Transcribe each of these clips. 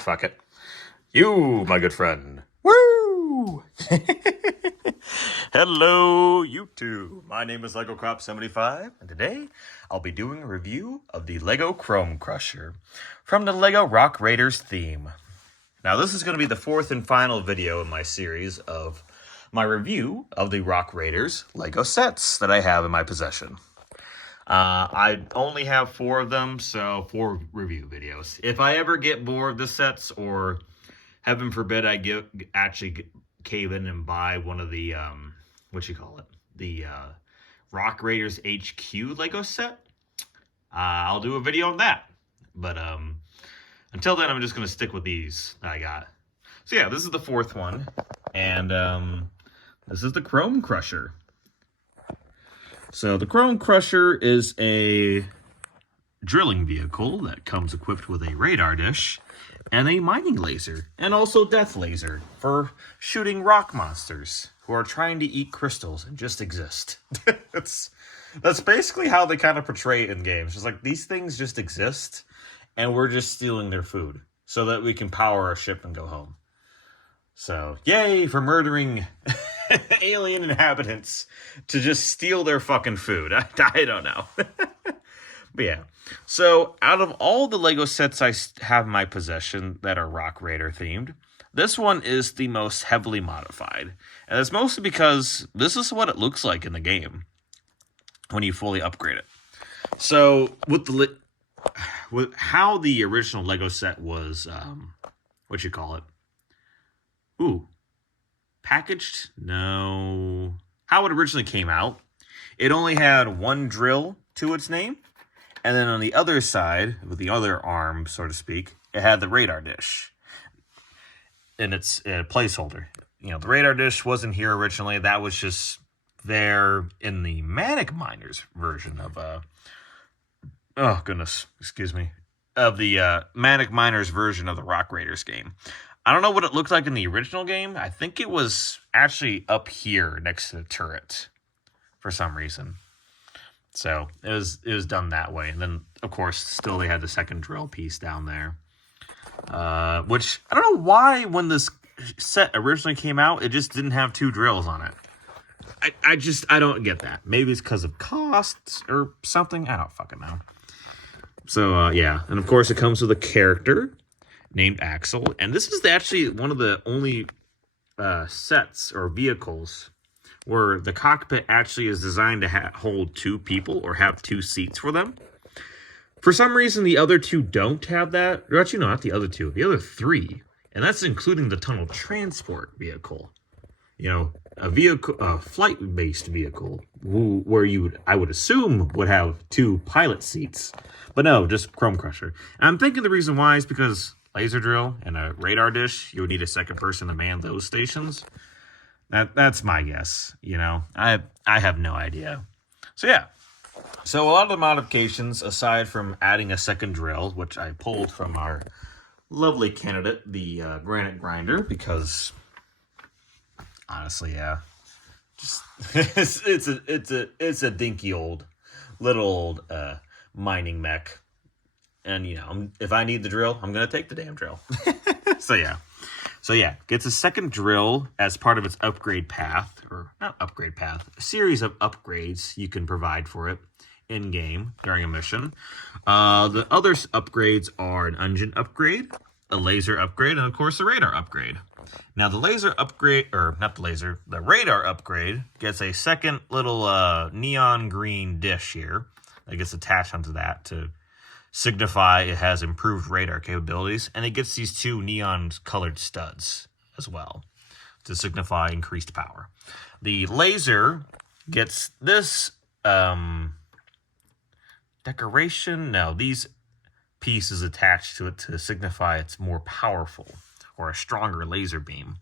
Fuck it. You, my good friend. Woo! Hello, YouTube. My name is Lego Crop 75, and today I'll be doing a review of the Lego Chrome Crusher from the Lego Rock Raiders theme. Now, this is going to be the fourth and final video in my series of my review of the Rock Raiders Lego sets that I have in my possession. I only have 4 of them, so 4 review videos. If I ever get more of the sets, or heaven forbid I actually cave in and buy one of the, the Rock Raiders HQ Lego set, I'll do a video on that. But until then, I'm just going to stick with these that I got. So yeah, this is the 4th one, and this is the Chrome Crusher. So the Chrome Crusher is a drilling vehicle that comes equipped with a radar dish and a mining laser, and also death laser for shooting rock monsters who are trying to eat crystals and just exist. That's basically how they kind of portray it in games. It's like, these things just exist and we're just stealing their food so that we can power our ship and go home. So, yay for murdering alien inhabitants to just steal their fucking food. I don't know. But yeah. So, out of all the Lego sets I have in my possession that are Rock Raider themed, this one is the most heavily modified. And it's mostly because this is what it looks like in the game when you fully upgrade it. So, with how the original Lego set was, packaged? No. How it originally came out, it only had one drill to its name, and then on the other side, with the other arm, so to speak, it had the radar dish in its placeholder. You know, the radar dish wasn't here originally. That was just there in the Manic Miners version of, of the Manic Miners version of the Rock Raiders game. I don't know what it looked like in the original game. I think it was actually up here next to the turret for some reason. So it was done that way. And then, of course, still they had the second drill piece down there. Which, I don't know why when this set originally came out, it just didn't have 2 drills on it. I don't get that. Maybe it's because of costs or something. I don't fucking know. So, yeah. And, of course, it comes with a character named Axel, and this is actually one of the only sets or vehicles where the cockpit actually is designed to hold 2 people or have 2 seats for them. For some reason, the other 2 don't have that. Or actually, no, not the other 2. The other 3, and that's including the tunnel transport vehicle. You know, a flight-based vehicle where I would assume would have 2 pilot seats, but no, just Chrome Crusher. And I'm thinking the reason why is because laser drill and a radar dish, you would need a second person to man those stations. That's my guess. You know, I have no idea. So yeah. So a lot of the modifications, aside from adding a second drill, which I pulled from our lovely candidate, the granite grinder, because honestly, yeah, just it's a dinky little mining mech. And, you know, if I need the drill, I'm going to take the damn drill. So, yeah. Gets a second drill as part of its upgrade path. Or, not upgrade path. A series of upgrades you can provide for it in-game during a mission. The other upgrades are an engine upgrade, a laser upgrade, and, of course, a radar upgrade. Now, the radar upgrade gets a second little neon green dish here that gets attached onto that to signify it has improved radar capabilities, and it gets these 2 neon colored studs as well to signify increased power. The laser gets this decoration. No, these pieces attached to it to signify it's more powerful or a stronger laser beam.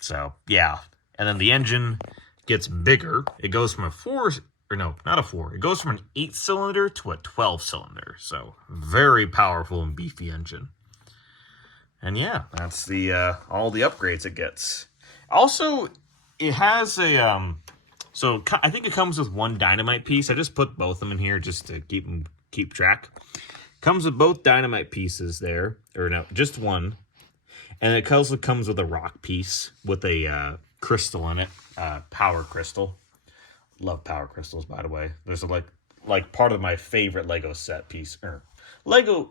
So yeah, and then the engine gets bigger. It goes from it goes from an 8-cylinder to a 12-cylinder. So, very powerful and beefy engine. And yeah, that's the all the upgrades it gets. Also, it has a so I think it comes with 1 dynamite piece. I just put both of them in here just to keep them keep track. Comes with both dynamite pieces there, or no, just one. And it also comes with a rock piece with a crystal in it, power crystal. Love power crystals, by the way. There's a, like part of my favorite Lego set piece, or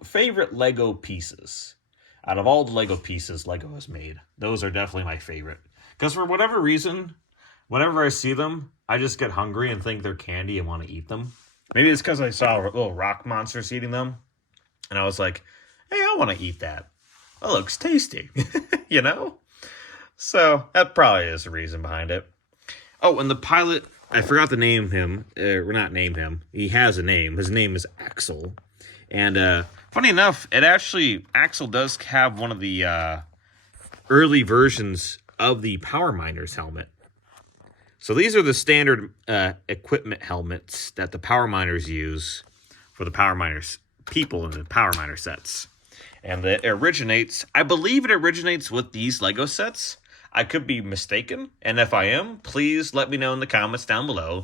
favorite Lego pieces. Out of all the Lego pieces Lego has made, those are definitely my favorite. Because for whatever reason, whenever I see them, I just get hungry and think they're candy and want to eat them. Maybe it's because I saw little rock monsters eating them, and I was like, hey, I want to eat that. That looks tasty, you know? So that probably is the reason behind it. Oh, and the pilot, I forgot to name him. Not name him. He has a name. His name is Axel. And funny enough, Axel does have one of the early versions of the Power Miners helmet. So these are the standard equipment helmets that the Power Miners use for the Power Miners people in the Power Miner sets. And I believe it originates with these Lego sets. I could be mistaken, and if I am, please let me know in the comments down below.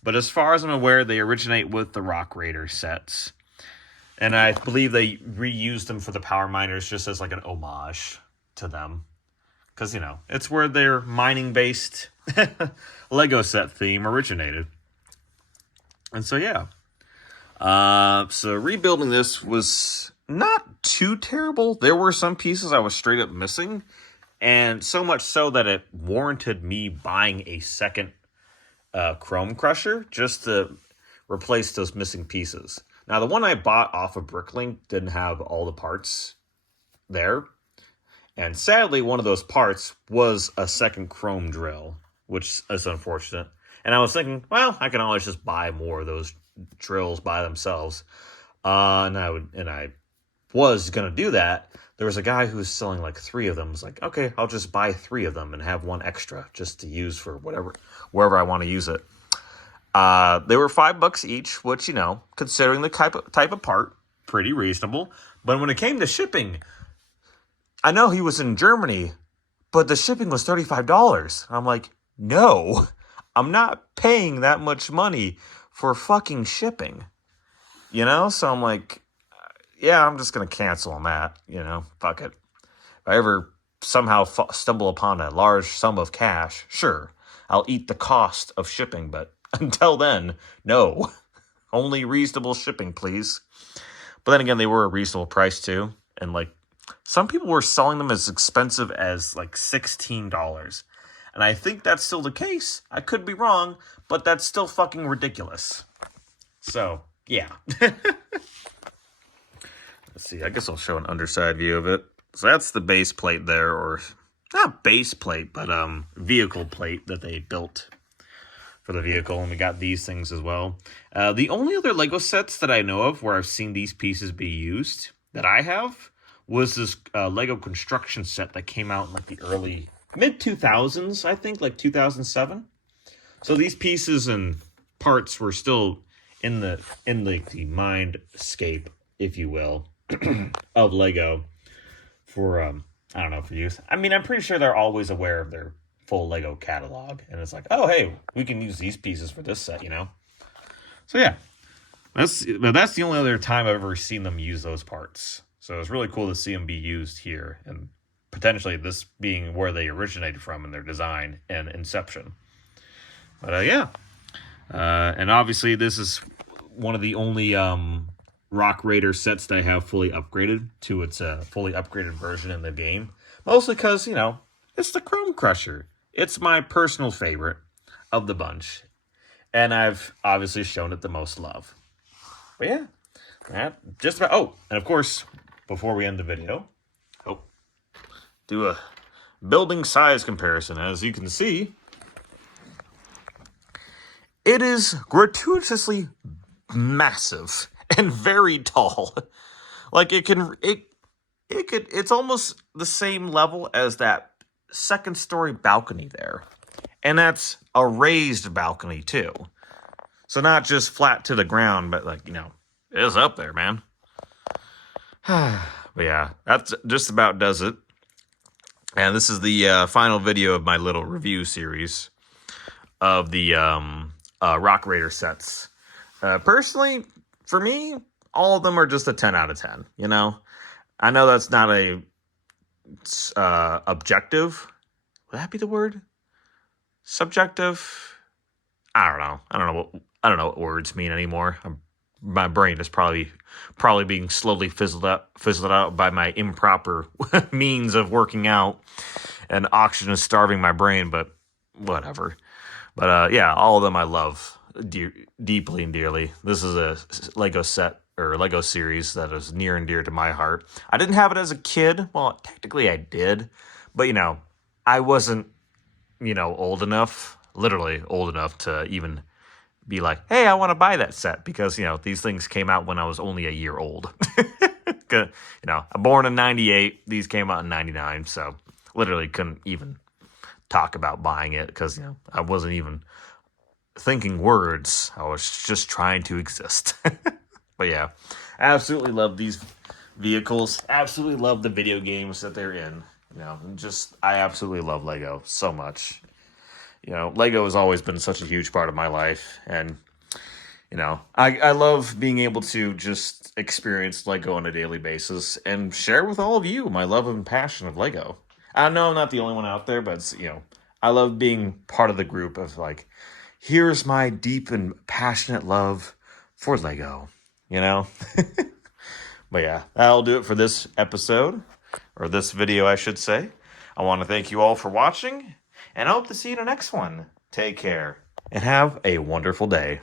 But as far as I'm aware, they originate with the Rock Raider sets. And I believe they reused them for the Power Miners just as like an homage to them. Because, you know, it's where their mining-based Lego set theme originated. And so, yeah. So rebuilding this was not too terrible. There were some pieces I was straight up missing. And so much so that it warranted me buying a second Chrome Crusher just to replace those missing pieces. Now, the one I bought off of Bricklink didn't have all the parts there. And sadly, one of those parts was a second chrome drill, which is unfortunate. And I was thinking, well, I can always just buy more of those drills by themselves. And I was going to do that. There was a guy who was selling like 3 of them. I was like, okay, I'll just buy 3 of them and have one extra just to use for wherever I want to use it. They were $5 each, which, you know, considering the type of part, pretty reasonable. But when it came to shipping, I know he was in Germany, but the shipping was $35. I'm like, no, I'm not paying that much money for fucking shipping. You know? So I'm like, yeah, I'm just going to cancel on that. You know, fuck it. If I ever somehow stumble upon a large sum of cash, sure, I'll eat the cost of shipping. But until then, no. Only reasonable shipping, please. But then again, they were a reasonable price too. And like, some people were selling them as expensive as like $16. And I think that's still the case. I could be wrong, but that's still fucking ridiculous. So, yeah. Let's see, I guess I'll show an underside view of it. So that's the base plate there, or not base plate, but vehicle plate that they built for the vehicle. And we got these things as well. The only other Lego sets that I know of where I've seen these pieces be used that I have was this Lego construction set that came out in like the early mid-2000s, I think, like 2007. So these pieces and parts were still in the mindscape, if you will, of Lego for I don't know, for use. I mean, I'm pretty sure they're always aware of their full Lego catalog, and it's like, oh hey, we can use these pieces for this set, you know. So yeah, that's the only other time I've ever seen them use those parts. So it's really cool to see them be used here, and potentially this being where they originated from in their design and inception. But yeah, and obviously this is one of the only Rock Raider sets that I have fully upgraded to its fully upgraded version in the game. Mostly because, you know, it's the Chrome Crusher. It's my personal favorite of the bunch. And I've obviously shown it the most love. But yeah, that just about... Oh, and of course, before we end the video, do a building size comparison. As you can see, it is gratuitously massive and very tall. Like it's almost the same level as that second story balcony there. And that's a raised balcony too. So not just flat to the ground, but like, you know, it's up there, man. But yeah, that's just about does it. And this is the final video of my little review series of the Rock Raider sets. Personally, for me, all of them are just a 10 out of 10, you know? I know that's not a objective. Would that be the word? Subjective? I don't know. I don't know what words mean anymore. My brain is probably being slowly fizzled out by my improper means of working out, and oxygen is starving my brain. But whatever. But yeah, all of them I love deeply and dearly. This is a Lego set or Lego series that is near and dear to my heart. I didn't have it as a kid. Well, technically I did, but I wasn't old enough, literally old enough to even be like, hey, I want to buy that set because, these things came out when I was only a year old. I'm born in 98. These came out in 99. So literally couldn't even talk about buying it because, I wasn't even thinking words. I was just trying to exist. But yeah, absolutely love these vehicles. Absolutely love the video games that they're in. I absolutely love Lego so much. Lego has always been such a huge part of my life. And, I love being able to just experience Lego on a daily basis and share with all of you my love and passion of Lego. I know I'm not the only one out there, but, I love being part of the group of like, here's my deep and passionate love for Lego, But yeah, that'll do it for this episode, or this video, I should say. I want to thank you all for watching, and I hope to see you in the next one. Take care, and have a wonderful day.